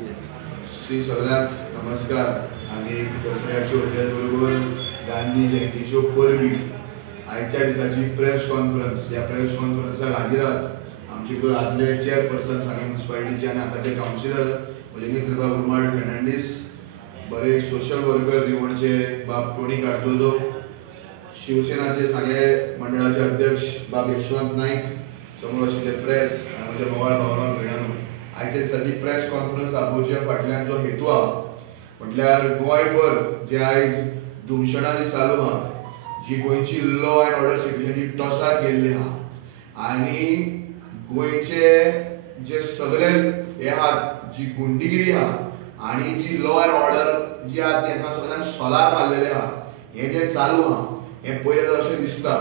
श्री सगळ्यांक नमस्कार. आमी दसऱ्याच्यो त्याच बरोबर गांधी जयंतीच्यो परबी आयच्या दिसाची प्रेस कॉन्फरन्स. ह्या प्रेस कॉन्फरन्साक हाजीर आहात आमचे बरोबर आदले चेअरपर्सन सांगे म्युनिसिपालिटीचे आनी आतांचे कावन्सिलर म्हजे मित्र बाब रुमाल्ड फेर्नांडीस, बरे सोशल वर्कर रिवणचे बाब टोनी कार्दोजो, शिवसेनाचे सांगे मंडळाचे अध्यक्ष बाब यशवंत नाईक, समोर आशिल्ले प्रेस आनी म्हज्या मोबायल भावनां भयणांनो. आयच्या दिसाची प्रेस कॉन्फरन्स आपोवचे फाटल्यान जो हेतू आहा म्हटल्यार गोंयभर जे आयज धुमशणांनी चालू आहा, जी गोंयची लॉ अँड ऑर्डर सिट्युएशन टॉसार गेल्ली आहा आनी गोंयचे जे सगळे हे आहात, जी गुंडगिरी आहा आनी जी लॉ अँड ऑर्डर जी आहा तेन्ना सगळ्यांक सोलार मारलेले आहा, हें जें चालू आहा हें पळयत अशें दिसता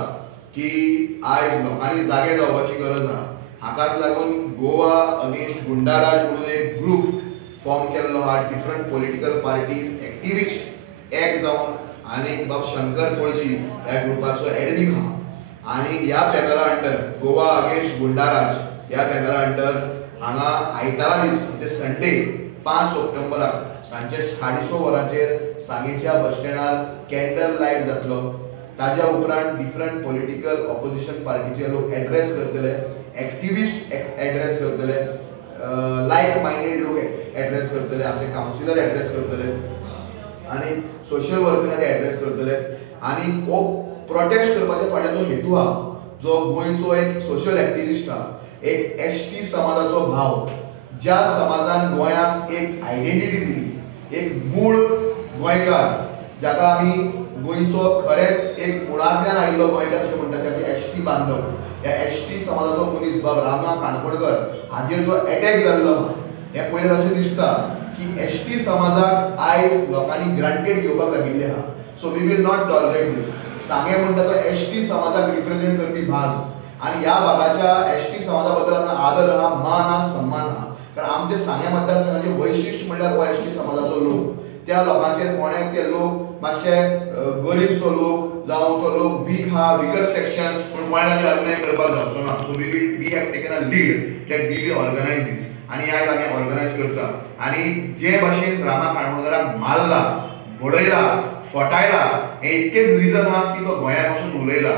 की आयज लोकांनी जागे जावपाची गरज आहा. हाकाच लागून गोवा अगेन्स्ट गुंडाराज म्हणून एक ग्रूप फॉर्म केल्लो आहा. डिफरंट पॉलिटिकल पार्टीज एक्टिविस्ट एक जावन आनी बाब शंकर पळजी ह्या ग्रुपाचो एडमीन आहा आनी ह्या बॅनरा अंडर गोवा अगेन्स्ट गुंडाराज ह्या बॅनरा अंडर हांगा आयतारा दीस म्हणजे संडे 5 ऑक्टोबराक सांजे 6:30 वरांचेर सांगेच्या बस स्टँडार कॅन्डल लायट जातलो. ताज्या उपरांत डिफरंट पॉलिटिकल ऑपोजिशन पार्टीचे लोक एड्रेस करतले, एक्टिविस्ट एड्रेस करतले, लायक मायंडेड लोक एड्रेस करतले, आमचे काउन्सिलर एड्रेस करतले आनी सोशल वर्करांनी एड्रेस करतले. आनी हो प्रोटेस्ट करपाच्या फाटल्यान जो हेतू आहा, जो गोंयचो एक सोशल एक्टिविस्ट आहा, एक एसटी समाजाचो भाव, ज्या समाजान गोंयाक एक आयडेंटिटी दिली, एक मूळ गोंयकार जाका आमी गोंयचो खरेंच एक मुळांतल्यान आयिल्लो गोंयकार अशें म्हणटात, ते एसटी बांदव. ह्या एसटी समाजाचो मनीस बाब रामा काणकोणकर हाजेर जो एटॅक जाल्लो हें पळयल्यार अशें दिसता की एसटी समाजाक आयज लोकांनी ग्रांटेड घेवपाक लागिल्ले आहा. So we will not tolerate this. सांगे म्हणटा तो एसटी समाजाक रिप्रेझेंट करपी भाग आनी ह्या भागाच्या एसटी समाजा बद्दल आमकां आदर आहा, मान आहा, सन्मान आहा. कारण आमचे सांगे मतदारसंघाचें वैशिश्ट म्हणल्यार हो एसटी समाजाचो लोक. त्या लोकांचेर कोणें ते लोक मातशे गरीबसो लोक जावं तो लोक वीक आहा, विकर सेक्शन पूण कोणाचे अन्याय करपाक जावचो ना. So we have taken a lead that we will organise this आनी आयज आमी ऑर्गनायज करता. आनी जे भाशेन रामा काणकोणकराक मारला, बडयला, फटायला, हें इतकेच रिजन आहा की तो गोंयांत वचून उलयला,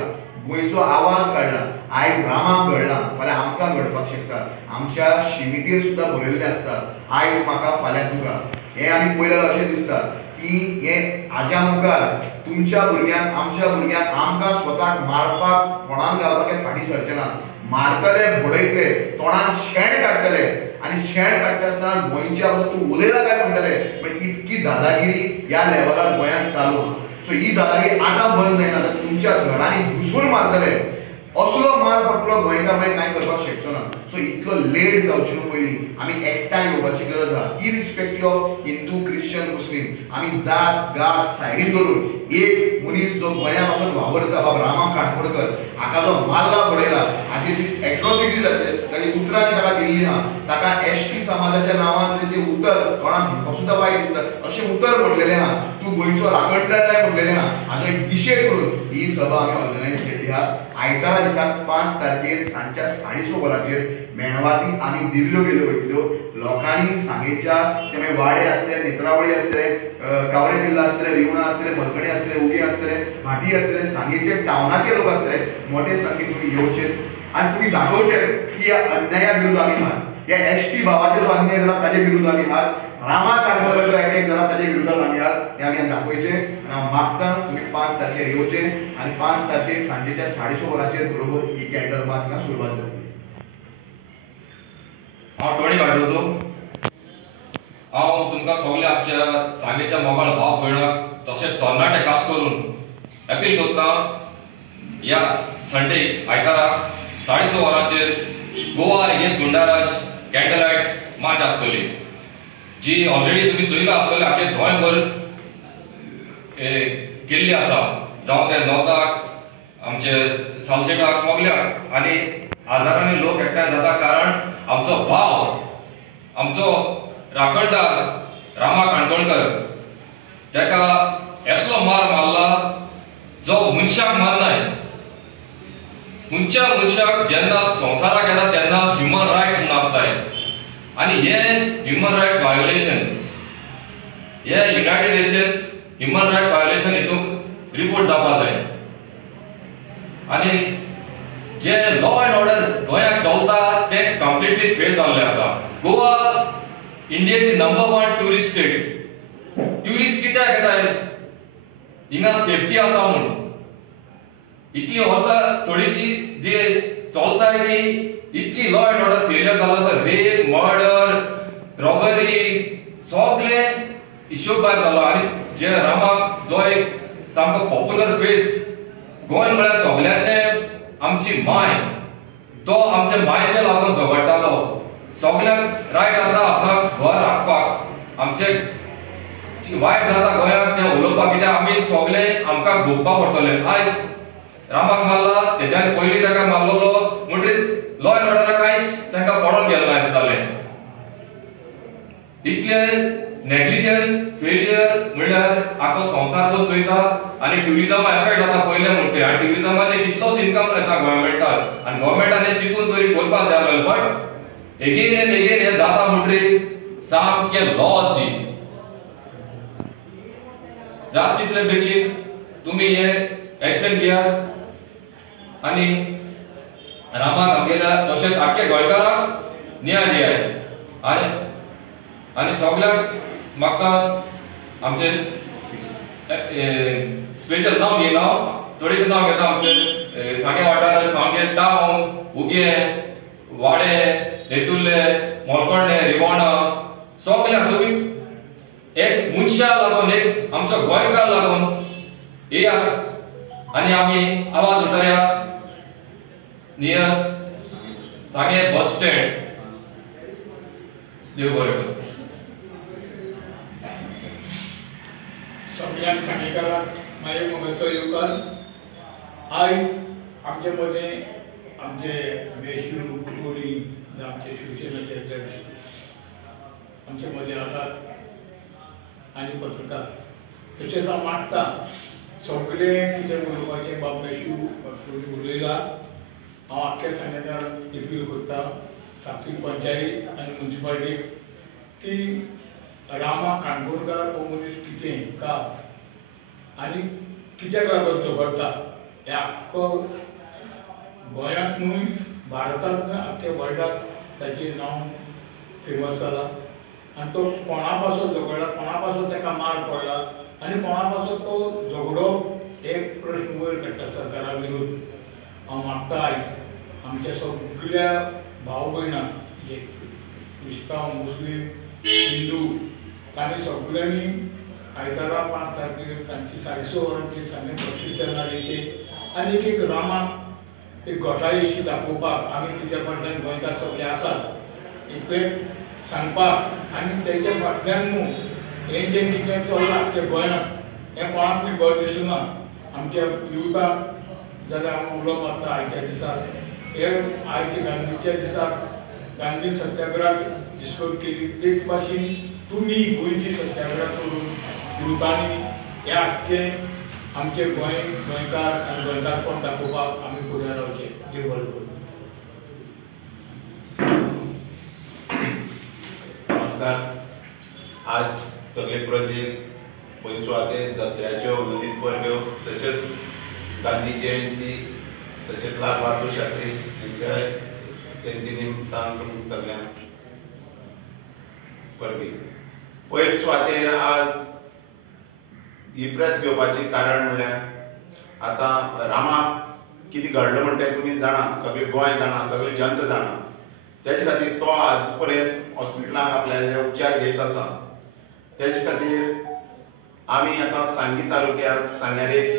गोंयचो आवाज काडला. आयज रामाक घडला, फाल्यां आमकां घडपाक शकता. आमच्या शिमितीर सुद्दां बरयल्लें आसता, आयज म्हाका फाल्यां तुका. हें आमी पळयल्यार अशें दिसता की हें हाज्या मुखार तुमच्या भुरग्यांक, आमच्या भुरग्यांक आमकां स्वताक मारपाक फोंडान घालपाक हे फाटीं सरचे ना. मारतले, बडयतले, तोंडान शेण काडटले आनी शेण काडटा आसतना गोंयच्या तूं उलयला काय म्हणटले. म्हणजे इतकी दादागिरी ह्या लेवलार गोंयांत चालू आहा. सो ही दादागिरी आतां बंद जायना, तुमच्या घरांनी घुसून मारतले. असलो मार पडटलो गोंयकार मागीर कांय करपाक शकचो ना. सो इतलो लेट जावची न्हू पयलीं. आमी एकठांय येवपाची गरज आहा, इरिस्पेक्टीव ऑफ हिंदू, क्रिश्चन, मुस्लीम. आमी जात गात सायडीन दवरून एक मनीस जो गोंयांत वचून वावरता, बाब रामा काणकोणकर, हाका जो मारला, बडयला, हाची जी एट्रॉसिटी जातली, ताची उतरां जी ताका दिल्लीं आहा, ताका एसटी समाजाच्या नांवान ते उतर तोंडान घेवपाक सुद्दां वायट दिसता. अशें उतर म्हणलेलें आहा, तूं गोंयचो राखणदार जाय म्हणलेलें आहा. हाजो एक निशेध करून ही सभा आमी ऑर्गनायज केल्ली आहा. आयतारा दिसाक 5 तारखेर सांजच्या 6:30 वरांचेर मेणवाती आनी दिल्ल्यो गेल्यो वयतल्यो. लोकांनी सांगेच्या ते वाडे आसतले, नेत्रावळी आसतले, कावरे बिल्ला आसतले, रिवणा आसतले, मलकणे आसतले, उगी आसतले, भाटी आसतले, सांगेचे टावनाचे लोक आसतले, मोठे संख्येन तुमी येवचे आनी तुमी दाखोवचे की ह्या अन्याया विरुद्ध आमी आहात. ह्या एसटी बाबाचेर जो अन्याय जाला ताचे विरुद्ध आमी आहात. रामा काणकोणकर जो एटॅक जाला ताचे विरुद्धान आमी आहात. हें आमी दाखोवचें आनी हांव मागतां तुमी 5 तारखेर येवचें आनी 5 तारखेर सांजेच्या 6:30 वरांचेर बरोबर ही कॅन्डल मार्च हिंगा सुरवात जातली. हांव टोनी कार्दोजो. हांव तुमकां सगळे आमच्या सांगेच्या मोगाळ भाव भयणाक तशेंच तरणाटे खास करून अपील करता, ह्या संडे आयतारा 6:30 वरांचेर Goa against goonda raj candle light March आसतली, जी ऑलरेडी तुमी चोयला आसतले. आख्खे गोंयभर केल्ली आसा, जावं ते नॉर्थाक, आमचे सालसेटाक, सगळ्याक. आनी हजारांनी लोक एकठांय जाता कारण आमचो भाव, आमचो राखणदार रामा काणकोणकर, ताका असलो मार मारला जो मनशाक मारनाय. खंयच्या मनशाक जेन्ना संवसाराक येता तेन्ना ह्युमन रायट्स नासताय आनी हे ह्युमन रायट्स वायोलेशन हे United Nations human rights violation हितून रिपोर्ट जावपा जाय आनी जे लॉ एंड ऑर्डर गोंयाक चलता ते कंप्लीटली फेल जाल्ले आसा. गोवा इंडियेची नंबर 1 टुरिस्ट स्टेट. ट्युरिस्ट कित्याक येतात? हिंगा सेफ्टी आसा म्हणून. इतली वर्सां थोडीशी जे चलता ती इतली लॉ एंड ऑर्डर फेलियर जाला आसा. रेप, मर्डर, रॉबरी सगळे हिशोब भायर जाला. आनी जे रामाक जो एक सामको पॉप्युलर फेस गोंय म्हळ्यार सगळ्याचे आमची माय, तो आमच्या मायचे लागून झगडटालो. सगळ्यांक रायट आसा आपणाक घर राखपाक. आमचे वायट जाता गोंयाक ते उलोवपाक, कित्याक आमी सगळे आमकां भोगपा पडटले. आयज रामाक मारला, तेच्या पयलीं ताका मारलोलो म्हणटरीत लॉ एंड ऑर्डर कांयच तांकां पडोन गेलें नासतालें. इतले नेग्लिजन्स फेलियर म्हणल्यार आखो संवसार चोयता आनी ट्युरिजम एफेक्ट जाता पयले म्हणटे. आनी ट्युरिजमाचे कितलोच इन्कम येता गोव्हर्मेंटाक आनी गोव्हर्मेंटान चिंतून तरी करपाक जाय आसलें. बट एगेन एंड एगेन हे जाता म्हणटरी सामके लॉस जी जात तितले बेगीन तुमी हे एक्शन घेयात आनी रामाक आमगेल्या तशेंच आख्या गोंयकाराक न्याय दियात. आनी सगळ्याक म्हाका आमचे स्पेशल नांव घेयना, थोडेशें नांव घेता. आमचे सांगे वाठार सांगे टावन, उगे, वाडे, नेतुर्ले, मोलकोडणे, रिवाणा सगळ्यांक तुमी एक मनशाक लागून, एक आमचो गोंयकार लागून येयात आनी आमी आवाज उठोवया नियर सांगे बस स्टँड. देव बरें करूं. सगळ्यांक सांगेकाराक म्हाजे मोगाचो येवकार. आयज आमचे मदें आमचे मेशू कोडी आमचे शिवसेनेचे अध्यक्ष आमचे मदें आसात आनी पत्रकार. तशेंच हांव मागता सगळे कितें उलोवपाचें बाब मेशू कोडी उलयला. हांव आख्या सांगेकाराक अपील करता सातवी पंचायत आनी म्युन्सिपालिटीक की रामा काणकोणकार हो मनीस कितें का आनी कित्याक लागून झगडटा हें आख्खो गोंयांत न्हय भारतांत न्हय आख्ख्या वर्ल्डाक ताचें नांव फेमस जालां. आनी तो कोणा पासून झगडला, कोणा पासून ताका मार पडला आनी कोणा पासून तो झगडो एक प्रश्न वयर काडटा सरकारा विरोध. हांव मागता आयज आमच्या सगळ्या भाव भयणांक जे क्रिस्तांव, मुस्लीम, हिंदू तांणी सगळ्यांनी आयतारा 5 तारखेर सांजची 6:30 वरांचेर सांगे बसी तेन्नाचेर आनी एक रामाक एक घोटाळेशी दाखोवपाक आमी तुज्या फाटल्यान गोंयकार सगळे आसात इतलें सांगपाक. आनी तेच्या फाटल्यान न्हू हें जें कितें चल्लां ते गोंयांत हें कोणाकूय बरें दिसना. आमच्या युथाक जाल्यार हांव उलो मारता आयच्या दिसाक हे आयच्या गांधीच्या दिसाक गांधी सत्याग्रह डिस्कस केली तेच भाशेन तुमी गोंयची सत्याग्रह करून युथांनी हे आख्खे आमचे गोंयकार आनी गोंयकारपण दाखोवपाक आमी फुडें रावचे. देव बरें करूं. नमस्कार. आज सगळे प्रजे पयली सुवाते दसऱ्याच्यो उल्लीत परब्यो तशेंच गांधी जयंती तशेंच लाल बहादूर शास्त्री हेंच्या जयंती निमतान सगळ्यांक परबी. पयले सुवातेर आज ही प्रेस घेवपाचें कारण म्हणल्यार आतां रामाक कितें घडलें म्हणटा तें तुमी जाणा, सगळें गोंय जाणा, सगळें जंत जाणा. तेजे खातीर तो आज पर्यंत हॉस्पिटलांत आपल्याले उपचार घेत आसा. तेजे खातीर आमी आतां सांगी तालुक्याक सांग्यार एक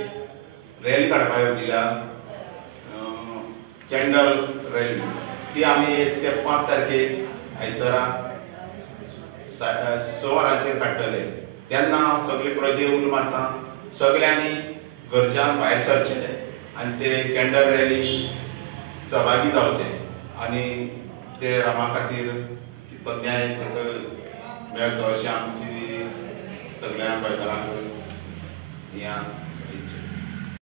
रॅली काडपाक येवजिल्या, कॅन्डल रॅली. ती आमी 1 ते 5 तारखेक आयतारा 6 वरांचेर काडटले. तेन्ना हांव सगळे प्रजे उलो मारता सगळ्यांनी घरच्यान भायर सरचें आनी ते कॅन्डल रॅली सहभागी जावचे आनी ते रामा खातीर तो न्याय ताका मेळचो अशें आमची सगळ्या गोंयकारांक हें